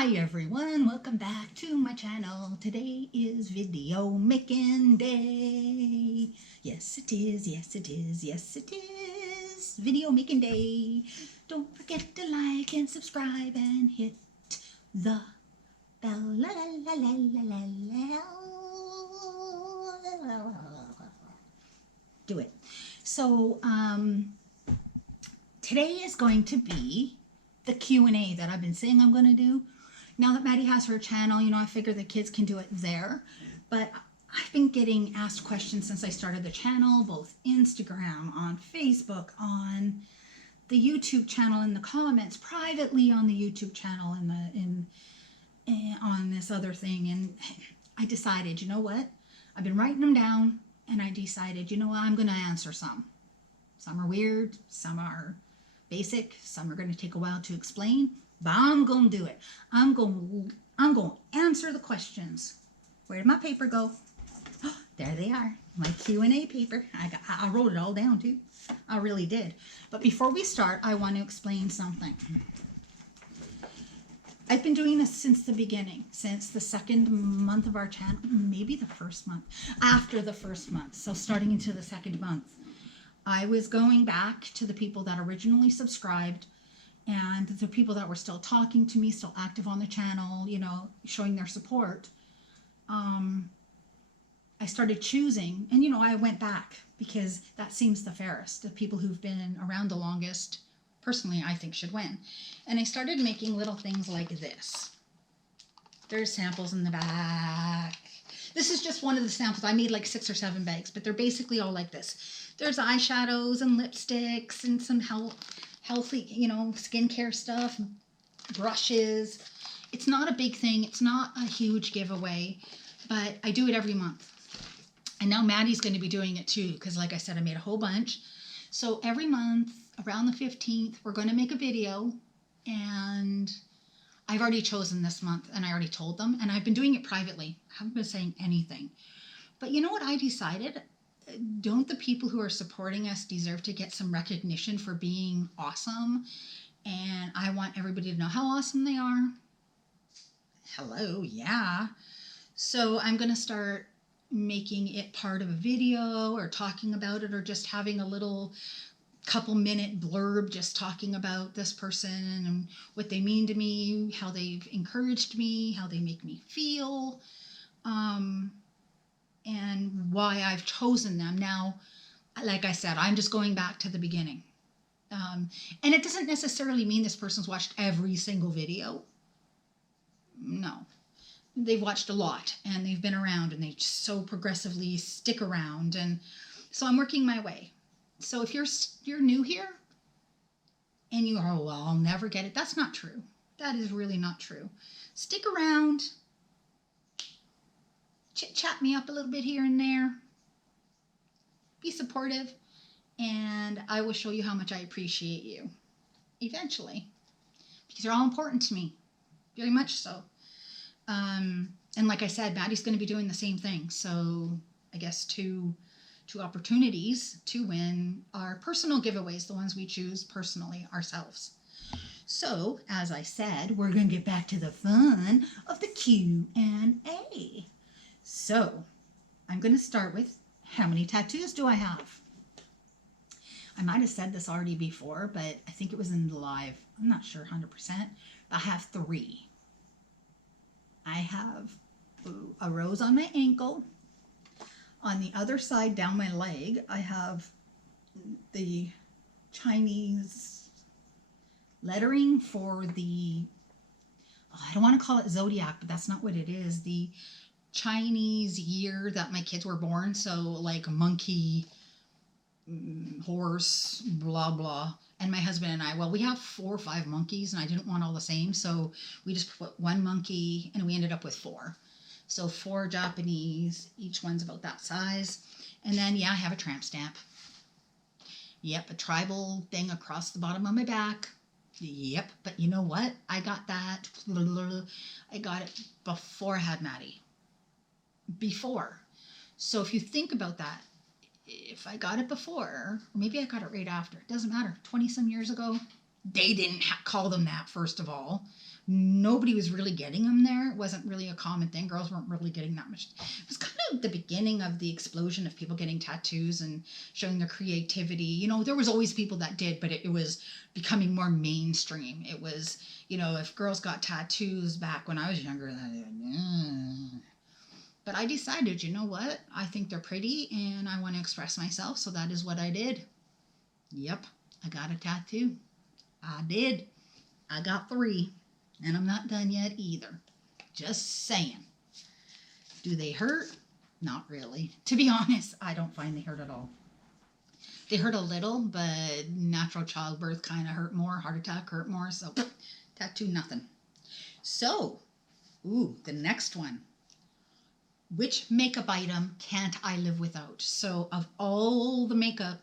Hi everyone, welcome back to my channel. Today is video making day. Yes it is, yes it is, yes it is. Video making day. Don't forget to like and subscribe and hit the bell. La, la, la, la, la, la, la. Do it. So today is going to be the Q&A that I've been saying I'm going to do. Now that Maddie has her channel, I figure the kids can do it there. But I've been getting asked questions since I started the channel, both Instagram, on Facebook, on the YouTube channel, in the comments, privately on the YouTube channel, on this other thing. And I decided, you know what? I've been writing them down, and I decided, you know what? I'm going to answer some. Some are weird, some are basic, some are going to take a while to explain, but I'm going to do it. I'm going to answer the questions. Where did my paper go? Oh, there they are, my Q&A paper. I wrote it all down too. I really did. But before we start, I want to explain something. I've been doing this since the beginning, since the second month of our channel, maybe the first month, after the first month, so starting into the second month. I was going back to the people that originally subscribed and the people that were still talking to me, still active on the channel, showing their support. I started choosing, and I went back because that seems the fairest. The people who've been around the longest, personally, I think should win. And I started making little things like this. There's samples in the back. This is just one of the samples. I made like 6 or 7 bags, but they're basically all like this. There's eyeshadows and lipsticks and some healthy, skincare stuff, brushes. It's not a big thing. It's not a huge giveaway, but I do it every month. And now Maddie's going to be doing it too, because like I said, I made a whole bunch. So every month around the 15th, we're going to make a video, and I've already chosen this month, and I already told them, and I've been doing it privately. I haven't been saying anything. But you know what I decided? Don't the people who are supporting us deserve to get some recognition for being awesome? And I want everybody to know how awesome they are. Hello, yeah. So I'm going to start making it part of a video, or talking about it, or just having a little couple-minute blurb just talking about this person and what they mean to me, how they've encouraged me, how they make me feel, and why I've chosen them. Now, like I said, I'm just going back to the beginning. And it doesn't necessarily mean this person's watched every single video. No. They've watched a lot, and they've been around, and they so progressively stick around. And so I'm working my way. So if you're new here, and you are, well, I'll never get it. That's not true. That is really not true. Stick around. Chit-chat me up a little bit here and there. Be supportive, and I will show you how much I appreciate you eventually, because you're all important to me, very much so. And like I said, Maddie's going to be doing the same thing. So I guess two opportunities to win our personal giveaways, the ones we choose personally ourselves. So as I said, we're going to get back to the fun of the Q&A. So I'm going to start with, how many tattoos do I have? I might have said this already before, but I think it was in the live. I'm not sure 100%. But I have 3. I have a rose on my ankle. On the other side, down my leg, I have the Chinese lettering for the, I don't want to call it zodiac, but that's not what it is. The Chinese year that my kids were born. So like monkey, horse, blah, blah. And my husband and I, well, we have 4 or 5 monkeys, and I didn't want all the same. So we just put 1 monkey, and we ended up with 4. So 4 Japanese, each one's about that size. And then, yeah, I have a tramp stamp. Yep, a tribal thing across the bottom of my back. Yep, but you know what? I got that. I got it before I had Maddie. Before. So if you think about that, if I got it before, or maybe I got it right after, it doesn't matter. 20 some years ago, they didn't call them that, first of all. nobody was really getting them there. It wasn't really a common thing. Girls weren't really getting that much. It was kind of the beginning of the explosion of people getting tattoos and showing their creativity. You know, there was always people that did, but it was becoming more mainstream. It was, you know, if girls got tattoos back when I was younger, but I decided, you know what? I think they're pretty and I want to express myself. So that is what I did. Yep, I got a tattoo. I did. I got 3. And I'm not done yet either. Just saying. Do they hurt? Not really. To be honest, I don't find they hurt at all. They hurt a little, but natural childbirth kind of hurt more. Heart attack hurt more. So, tattoo, nothing. So, the next one. Which makeup item can't I live without? So, of all the makeup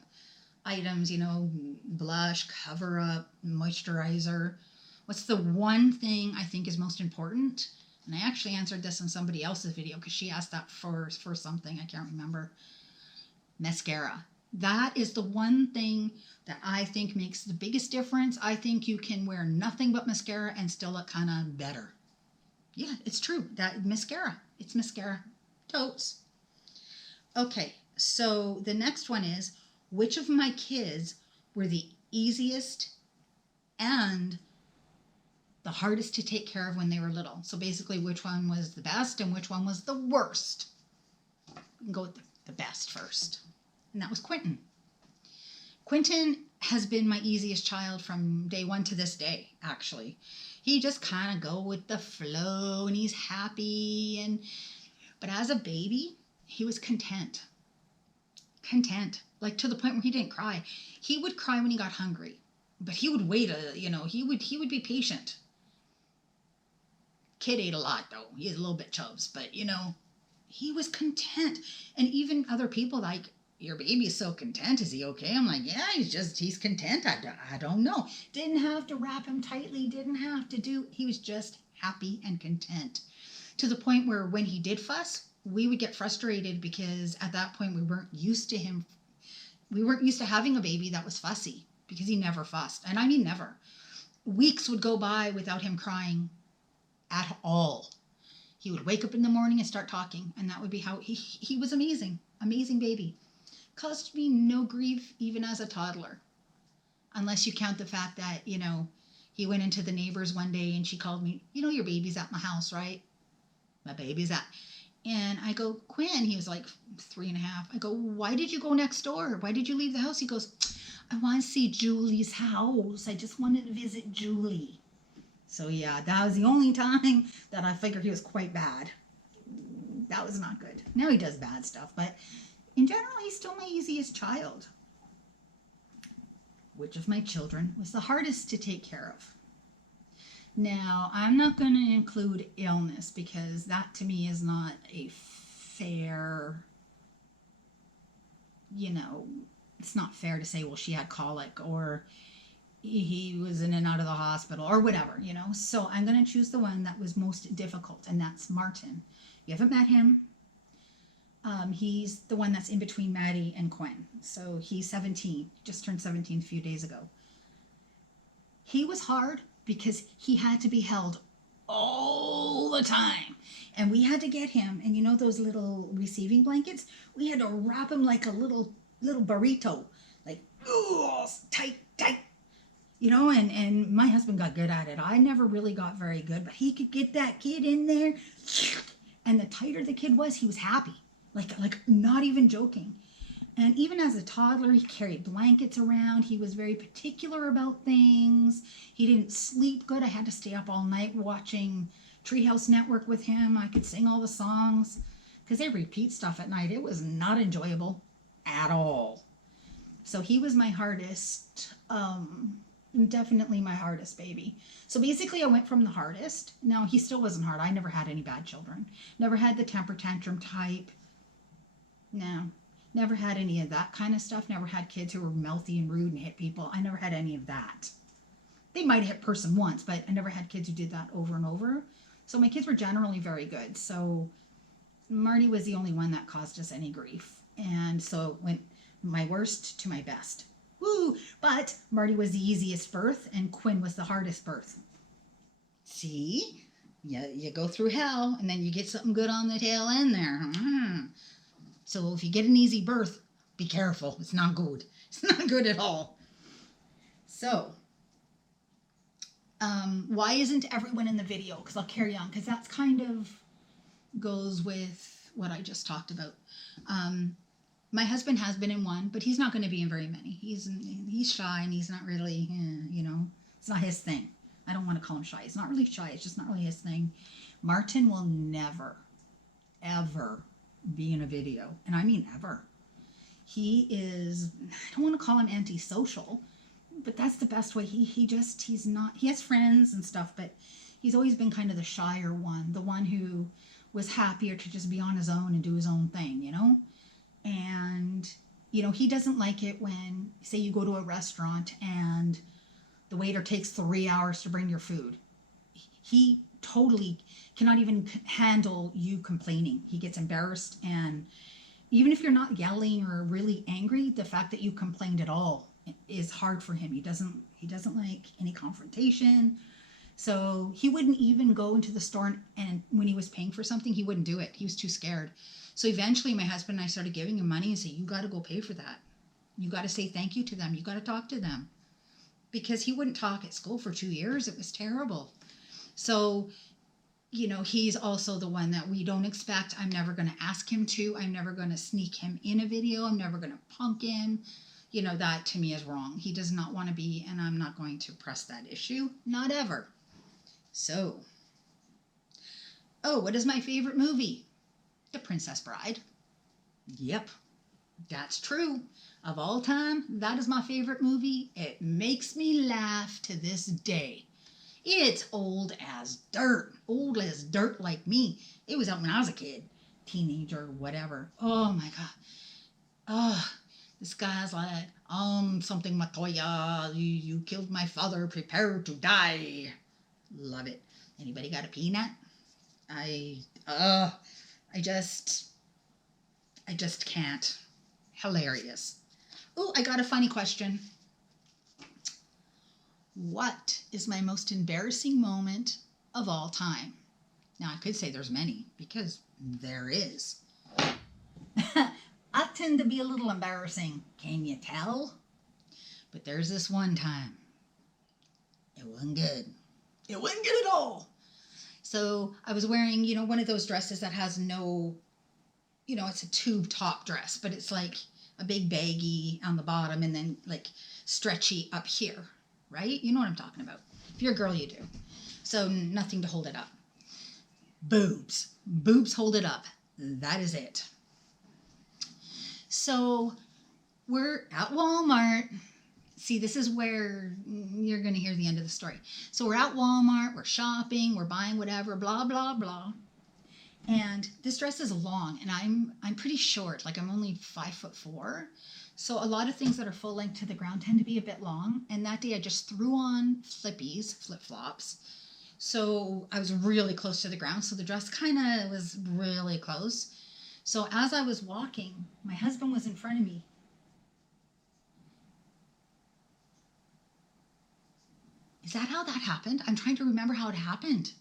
items, you know, blush, cover up, moisturizer, what's the one thing I think is most important? And I actually answered this in somebody else's video because she asked that for something. I can't remember. Mascara. That is the one thing that I think makes the biggest difference. I think you can wear nothing but mascara and still look kind of better. Yeah, it's true. That mascara. It's mascara. Totes. Okay, so the next one is, which of my kids were the easiest and the hardest to take care of when they were little? So basically, which one was the best and which one was the worst? We can go with the best first. And that was Quentin. Quentin has been my easiest child from day one to this day, actually. He just kind of go with the flow and he's happy. But as a baby, he was content. Content. Like to the point where he didn't cry. He would cry when he got hungry. But he would wait, he would be patient. Kid ate a lot, though. He is a little bit chubs, but, he was content. And even other people like, your baby's so content. Is he okay? I'm like, yeah, he's content. I don't know. Didn't have to wrap him tightly. Didn't have to he was just happy and content. To the point where when he did fuss, we would get frustrated because at that point we weren't used to him. We weren't used to having a baby that was fussy because he never fussed. And I mean never. Weeks would go by without him crying at all. He would wake up in the morning and start talking, and that would be how he was amazing. Amazing baby. Caused me no grief even as a toddler. Unless you count the fact that, he went into the neighbors one day and she called me, your baby's at my house, right? My baby's at. And I go, Quinn, he was like 3.5. I go, why did you go next door? Why did you leave the house? He goes, I want to see Julie's house. I just wanted to visit Julie. So yeah, that was the only time that I figured he was quite bad. That was not good. Now he does bad stuff, but in general, he's still my easiest child. Which of my children was the hardest to take care of? Now, I'm not going to include illness because that to me is not a fair, it's not fair to say, well, she had colic or he was in and out of the hospital or whatever, So I'm going to choose the one that was most difficult, and that's Martin. You haven't met him. He's the one that's in between Maddie and Quinn. So he's 17, just turned 17 a few days ago. He was hard because he had to be held all the time. And we had to get him, and those little receiving blankets? We had to wrap him like a little burrito. Like, tight. And my husband got good at it. I never really got very good, but he could get that kid in there. And the tighter the kid was, he was happy. Like not even joking. And even as a toddler, he carried blankets around. He was very particular about things. He didn't sleep good. I had to stay up all night watching Treehouse Network with him. I could sing all the songs because they repeat stuff at night. It was not enjoyable at all. So he was my hardest, definitely my hardest baby. So basically I went from the hardest. Now he still wasn't hard. I never had any bad children. Never had the temper tantrum type. No, never had any of that kind of stuff. Never had kids who were mouthy and rude and hit people. I never had any of that. They might have hit a person once, but I never had kids who did that over and over. So my kids were generally very good. So Marty was the only one that caused us any grief. And so it went my worst to my best. Woo! But Marty was the easiest birth and Quinn was the hardest birth. See? You go through hell, and then you get something good on the tail end there. So if you get an easy birth, be careful. It's not good. It's not good at all. So, why isn't everyone in the video? Because I'll carry on, because that's kind of goes with what I just talked about. My husband has been in one, but he's not going to be in very many. He's shy, and he's not really, it's not his thing. I don't want to call him shy. It's not really shy. It's just not really his thing. Martin will never, ever be in a video. And I mean ever. He is, I don't want to call him antisocial, but that's the best way. He's not, he has friends and stuff, but he's always been kind of the shyer one, the one who was happier to just be on his own and do his own thing, And, he doesn't like it when, say, you go to a restaurant and the waiter takes 3 hours to bring your food. He totally cannot even handle you complaining. He gets embarrassed, and even if you're not yelling or really angry, the fact that you complained at all is hard for him. He doesn't like any confrontation. So he wouldn't even go into the store, and when he was paying for something, he wouldn't do it. He was too scared. So eventually my husband and I started giving him money and say, you got to go pay for that. You got to say thank you to them. You got to talk to them. Because he wouldn't talk at school for 2 years. It was terrible. So, he's also the one that we don't expect. I'm never going to ask him to. I'm never going to sneak him in a video. I'm never going to punk him. That to me is wrong. He does not want to be, and I'm not going to press that issue. Not ever. So, what is my favorite movie? The Princess Bride. Yep, that's true. Of all time, that is my favorite movie. It makes me laugh to this day. It's old as dirt like me. It was out when I was a kid, teenager, whatever. Oh my God. Oh, this guy's like, something Matoya, you killed my father, prepare to die. Love it. Anybody got a peanut? I just can't. Hilarious. Oh, I got a funny question. What is my most embarrassing moment of all time? Now, I could say there's many, because there is. I tend to be a little embarrassing. Can you tell? But there's this one time. It wasn't good. It wasn't good at all. So I was wearing, one of those dresses that has no, it's a tube top dress, but it's like a big baggy on the bottom and then like stretchy up here, right? You know what I'm talking about. If you're a girl, you do. So nothing to hold it up. Boobs. Boobs hold it up. That is it. So we're at Walmart. See, this is where you're going to hear the end of the story. So we're at Walmart, we're shopping, we're buying whatever, blah, blah, blah. And this dress is long, and I'm pretty short, like I'm only 5'4". So a lot of things that are full length to the ground tend to be a bit long. And that day I just threw on flip-flops. So I was really close to the ground. So the dress kind of was really close. So as I was walking, my husband was in front of me. Is that how that happened? I'm trying to remember how it happened.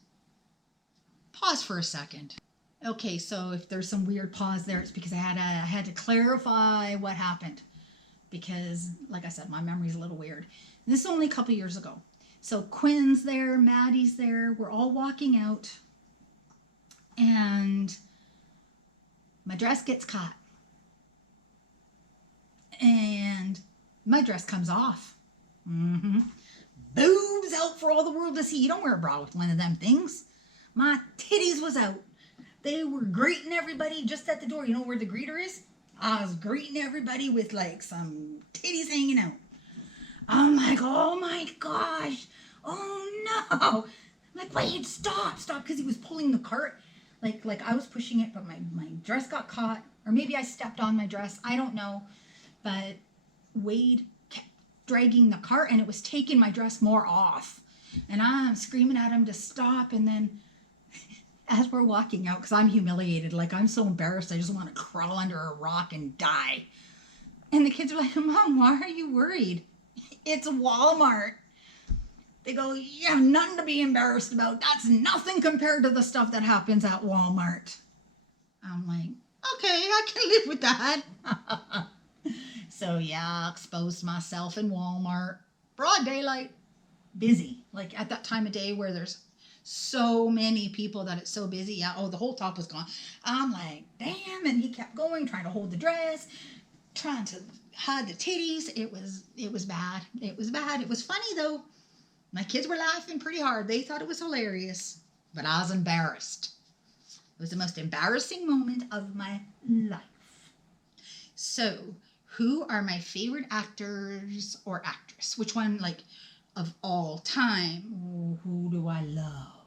Pause for a second. Okay, so if there's some weird pause there, it's because I had to clarify what happened. Because, like I said, my memory's a little weird. This is only a couple years ago. So Quinn's there, Maddie's there. We're all walking out. And my dress gets caught. And my dress comes off. Boobs out for all the world to see. You don't wear a bra with one of them things. My titties was out. They were greeting everybody just at the door. You know where the greeter is? I was greeting everybody with like some titties hanging out. I'm like, oh my gosh. Oh no. I'm like, wait, stop, because he was pulling the cart. Like I was pushing it, but my dress got caught. Or maybe I stepped on my dress. I don't know. But Wade kept dragging the cart, and it was taking my dress more off. And I'm screaming at him to stop. And then as we're walking out, because I'm humiliated, like I'm so embarrassed, I just want to crawl under a rock and die. And the kids are like, Mom, why are you worried? It's Walmart. They go, you have nothing to be embarrassed about. That's nothing compared to the stuff that happens at Walmart. I'm like, okay, I can live with that. So yeah, I exposed myself in Walmart. Broad daylight. Busy. Like at that time of day where there's so many people that it's so busy. Yeah, oh, the whole top was gone. I'm like, damn. And he kept going, trying to hold the dress, trying to hide the titties. It was bad. It was bad. It was funny though. My kids were laughing pretty hard. They thought it was hilarious, but I was embarrassed. It was the most embarrassing moment of my life. So, who are my favorite actors or actress? Which one, like, of all time? Oh, who do I love?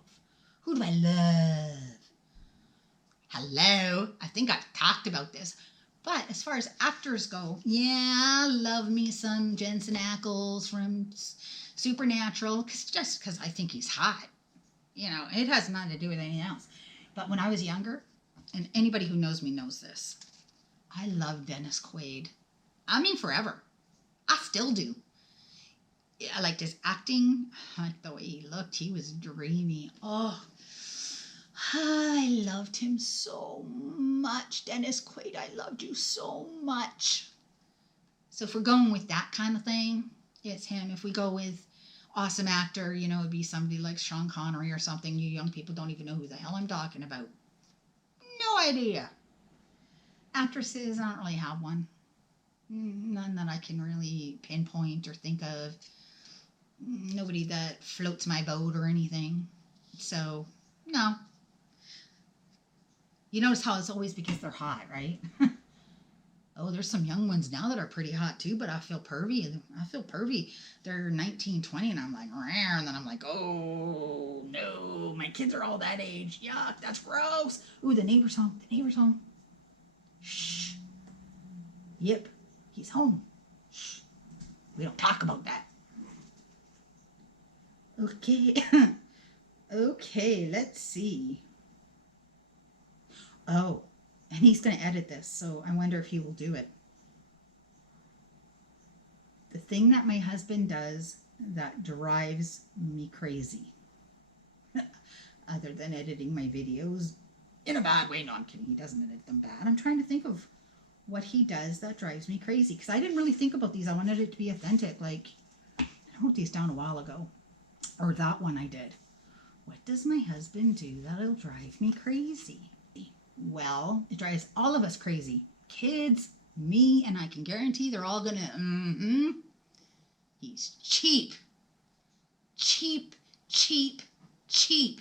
Who do I love? Hello? I think I've talked about this. But as far as actors go, yeah, I love me some Jensen Ackles from Supernatural, just because I think he's hot. You know, it has nothing to do with anything else. But when I was younger, and anybody who knows me knows this, I loved Dennis Quaid. I mean, forever. I still do. I liked his acting. I liked the way he looked. He was dreamy. Oh, I loved him so much. Dennis Quaid, I loved you so much. So if we're going with that kind of thing, it's him. If we go with awesome actor, you know, it'd be somebody like Sean Connery or something. You young people don't even know who the hell I'm talking about. No idea. Actresses, I don't really have one. None that I can really pinpoint or think of. Nobody that floats my boat or anything. So, no. You notice how it's always because they're hot, right? Oh, there's some young ones now that are pretty hot too, but I feel pervy. They're 19, 20, and I'm like, rare. And then I'm like, oh, no, my kids are all that age. Yuck, that's gross. Ooh, the neighbor's home. Shh. Yep, he's home. Shh. We don't talk about that. Okay. Okay, let's see. Oh, and he's going to edit this, so I wonder if he will do it. The thing that my husband does that drives me crazy, other than editing my videos in a bad way. No, I'm kidding. He doesn't edit them bad. I'm trying to think of what he does that drives me crazy, because I didn't really think about these. I wanted it to be authentic. Like, I wrote these down a while ago, or that one I did. What does my husband do that'll drive me crazy? Well, it drives all of us crazy. Kids, me, and I can guarantee they're all gonna, He's cheap. Cheap, cheap, cheap.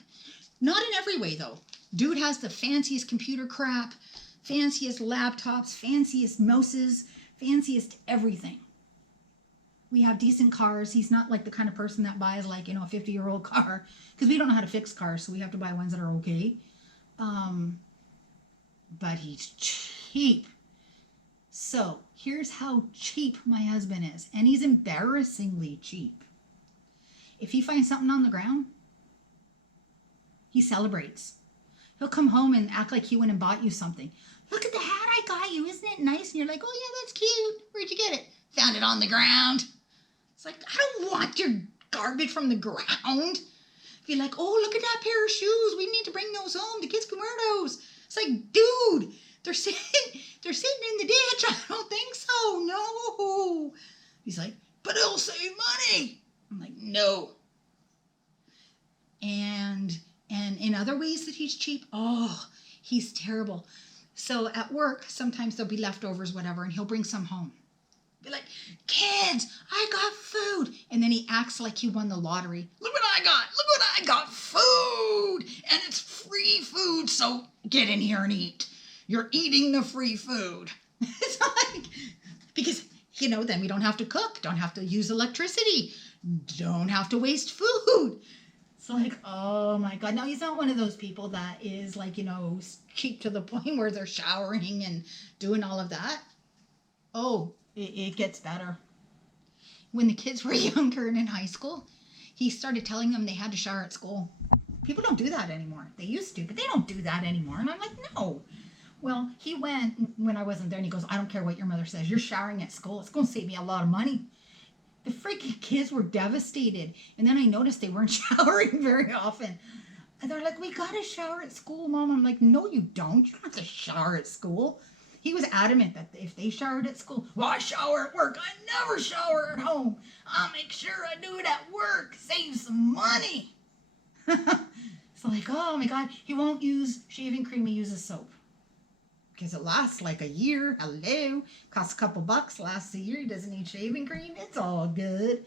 Not in every way, though. Dude has the fanciest computer crap, fanciest laptops, fanciest mouses, fanciest everything. We have decent cars. He's not like the kind of person that buys, like, you know, a 50-year-old car, because we don't know how to fix cars, so we have to buy ones that are okay. But he's cheap. So here's how cheap my husband is. And he's embarrassingly cheap. If he finds something on the ground, he celebrates. He'll come home and act like he went and bought you something. Look at the hat I got you. Isn't it nice? And you're like, oh yeah, that's cute. Where'd you get it? Found it on the ground. It's like, I don't want your garbage from the ground. Be like, oh, look at that pair of shoes. We need to bring those home. The kids can wear those. It's like, dude, they're sitting in the ditch. I don't think so. No. He's like, but it'll save money. I'm like, no. And in other ways that he's cheap, oh, he's terrible. So at work, sometimes there'll be leftovers, whatever, and he'll bring some home. Be like, kids, I got food. And then he acts like he won the lottery. Look what I got. Look what I got. Food. And it's free food. So get in here and eat. You're eating the free food. It's like, because, you know, then we don't have to cook. Don't have to use electricity. Don't have to waste food. It's like, oh my God. Now, he's not one of those people that is like, you know, cheap to the point where they're showering and doing all of that. Oh, it gets better. When the kids were younger and in high school, he started telling them they had to shower at school. People don't do that anymore. They used to, but they don't do that anymore. And I'm like, no. Well, he went when I wasn't there, and he goes, I don't care what your mother says. You're showering at school. It's going to save me a lot of money. The freaking kids were devastated. And then I noticed they weren't showering very often. And they're like, we got to shower at school, Mom. I'm like, no, you don't. You don't have to shower at school. He was adamant that if they showered at school, well, I shower at work. I never shower at home. I'll make sure I do it at work. Save some money. So like, oh my God, he won't use shaving cream. He uses soap. Because it lasts like a year. Hello. Costs a couple bucks. Lasts a year. He doesn't need shaving cream. It's all good.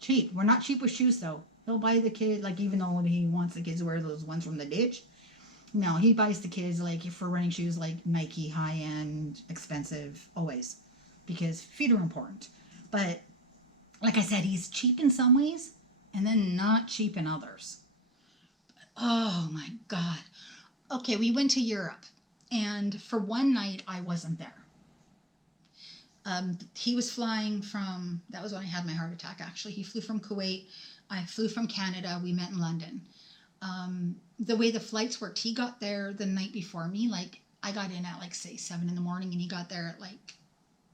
Cheap. We're not cheap with shoes though. He'll buy the kid, like even though he wants the kids to wear those ones from the ditch. No, he buys the kids like for running shoes like Nike, high-end, expensive, always. Because feet are important. But like I said, he's cheap in some ways and then not cheap in others. Oh my God. Okay, we went to Europe. And for one night, I wasn't there. He was flying from, that was when I had my heart attack, actually. He flew from Kuwait. I flew from Canada. We met in London. The way the flights worked, he got there the night before me. Like, I got in at, like, say, 7 in the morning, and he got there at, like,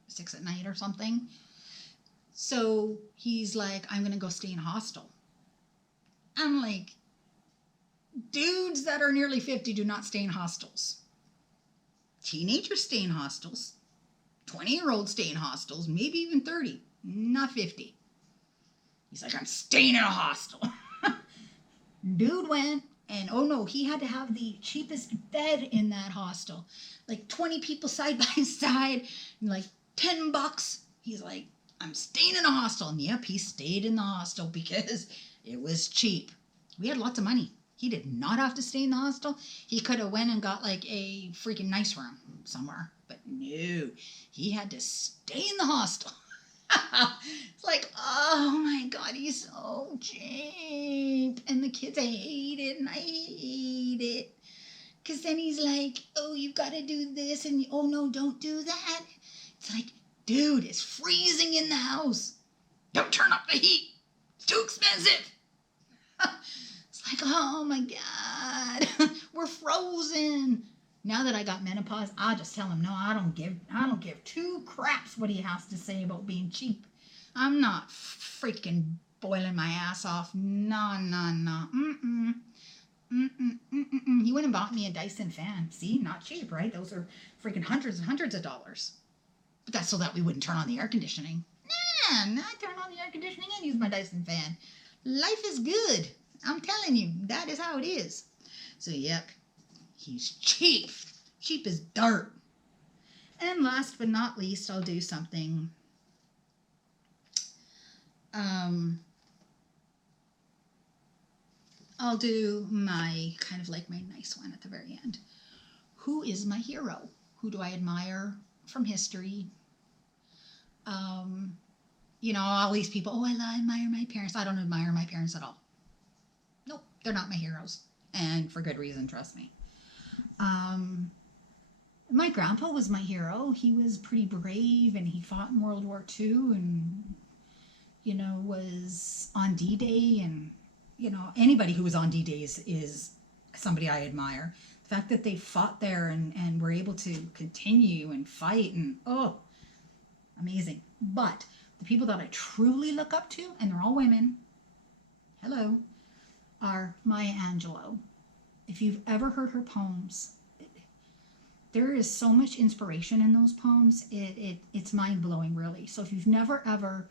6 at night or something. So he's like, I'm going to go stay in a hostel. I'm like, dudes that are nearly 50 do not stay in hostels. Teenagers stay in hostels. 20-year-olds stay in hostels, maybe even 30, not 50. He's like, I'm staying in a hostel. Dude went, and oh no, he had to have the cheapest bed in that hostel. Like 20 people side by side, and like $10. He's like, I'm staying in a hostel. And yep, he stayed in the hostel because it was cheap. We had lots of money. He did not have to stay in the hostel. He could have went and got like a freaking nice room somewhere. But no, he had to stay in the hostel. It's like, oh my God, he's so cheap. And the kids, I hate it, and I hate it. Because then he's like, oh, you've got to do this, and oh no, don't do that. It's like, dude, it's freezing in the house. Don't turn up the heat. It's too expensive. It's like, oh my God, we're frozen. Now that I got menopause, I'll just tell him, no, I don't give two craps what he has to say about being cheap. I'm not freaking boiling my ass off. No. He went and bought me a Dyson fan. See, not cheap, right? Those are freaking hundreds and hundreds of dollars. But that's so that we wouldn't turn on the air conditioning. Nah, not turn on the air conditioning and use my Dyson fan. Life is good. I'm telling you, that is how it is. So, yep. He's cheap. Cheap as dirt. And last but not least, I'll do something. I'll do my kind of like my nice one at the very end. Who is my hero? Who do I admire from history? All these people, oh, I admire my parents. I don't admire my parents at all. Nope, they're not my heroes. And for good reason, trust me. My grandpa was my hero. He was pretty brave, and he fought in World War II, and, was on D-Day, and, anybody who was on D-Day is somebody I admire. The fact that they fought there and were able to continue and fight, and, oh, amazing. But the people that I truly look up to, and they're all women, hello, are Maya Angelou. If you've ever heard her poems, there is so much inspiration in those poems. It's mind-blowing, really. So if you've never, ever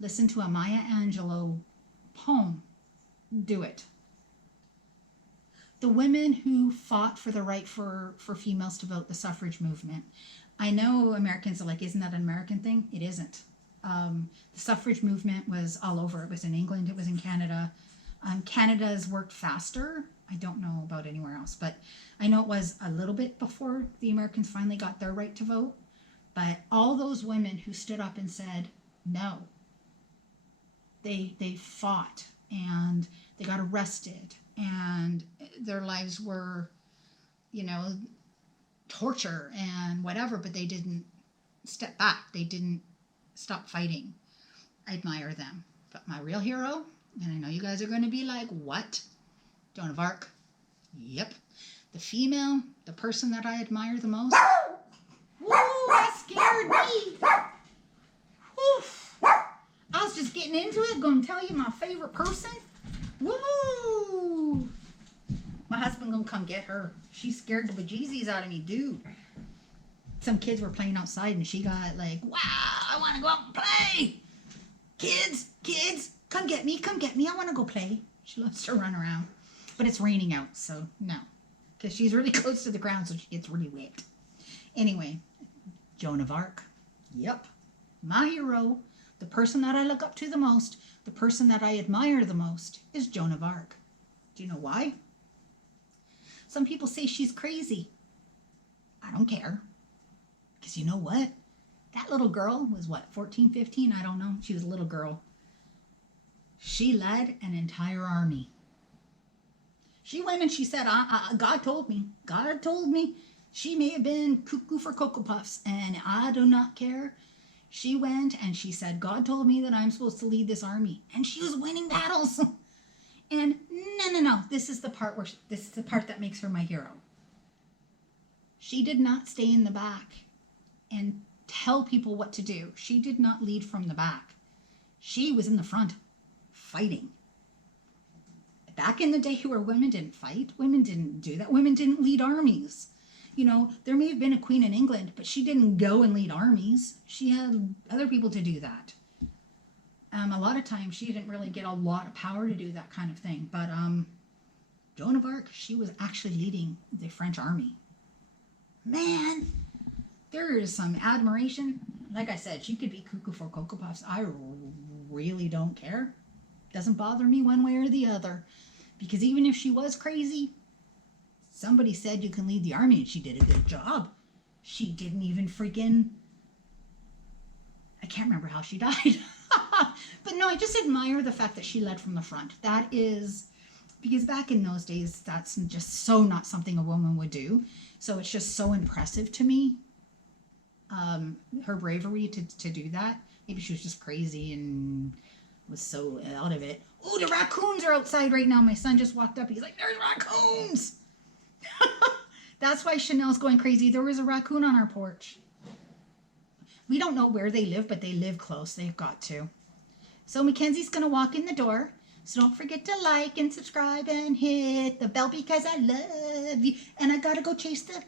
listened to a Maya Angelou poem, do it. The women who fought for the right for females to vote, the suffrage movement. I know Americans are like, isn't that an American thing? It isn't. The suffrage movement was all over. It was in England. It was in Canada. Canada's worked faster. I don't know about anywhere else, but I know it was a little bit before the Americans finally got their right to vote. But all those women who stood up and said no, they fought, and they got arrested, and their lives were, torture and whatever, but they didn't step back. They didn't stop fighting. I admire them. But my real hero, and I know you guys are going to be like, what? Joan of Arc. Yep. The female, the person that I admire the most. Woo, that scared me. Oof. getting into it. Gonna tell you my favorite person. Woo! My husband gonna come get her. She's scared the bejesus out of me, dude. Some kids were playing outside and she got like, wow, I want to go out and play. Kids, come get me. I want to go play. She loves to run around. But it's raining out, so no. Because she's really close to the ground, so she gets really wet. Anyway, Joan of Arc. Yep. My hero, the person that I look up to the most, the person that I admire the most, is Joan of Arc. Do you know why? Some people say she's crazy. I don't care. Because you know what? That little girl was what, 14, 15? I don't know. She was a little girl. She led an entire army. She went and she said, God told me. God told me. She may have been cuckoo for Cocoa Puffs, and I do not care. She went and she said, God told me that I'm supposed to lead this army. And she was winning battles. And no. This is the part that makes her my hero. She did not stay in the back and tell people what to do. She did not lead from the back. She was in the front fighting. Back in the day where women didn't fight, women didn't do that. Women didn't lead armies. You know, there may have been a queen in England, but she didn't go and lead armies. She had other people to do that. A lot of times she didn't really get a lot of power to do that kind of thing. But Joan of Arc, she was actually leading the French army. Man, there is some admiration. Like I said, she could be cuckoo for Cocoa Puffs. I really don't care. Doesn't bother me one way or the other. Because even if she was crazy, somebody said you can lead the army and she did a good job. She didn't even freaking... I can't remember how she died. But no, I just admire the fact that she led from the front. That is... Because back in those days, that's just so not something a woman would do. So it's just so impressive to me. Her bravery to do that. Maybe she was just crazy and was so out of it. Oh, the raccoons are outside right now. My son just walked up. He's like, there's raccoons. That's why Chanel's going crazy. There was a raccoon on our porch. We don't know where they live, but they live close. They've got to. So Mackenzie's going to walk in the door. So don't forget to like and subscribe and hit the bell because I love you. And I got to go chase the,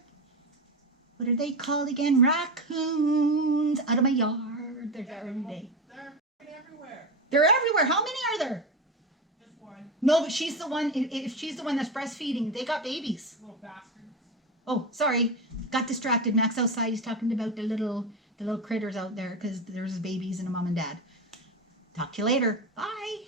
what are they called again? Raccoons out of my yard. They're there every day. They're everywhere. They're everywhere. How many are there? Just one. No, but she's the one, if she's the one that's breastfeeding, they got babies. Little bastards. Oh, sorry. Got distracted. Max outside. He's talking about the little critters out there because there's babies and a mom and dad. Talk to you later. Bye.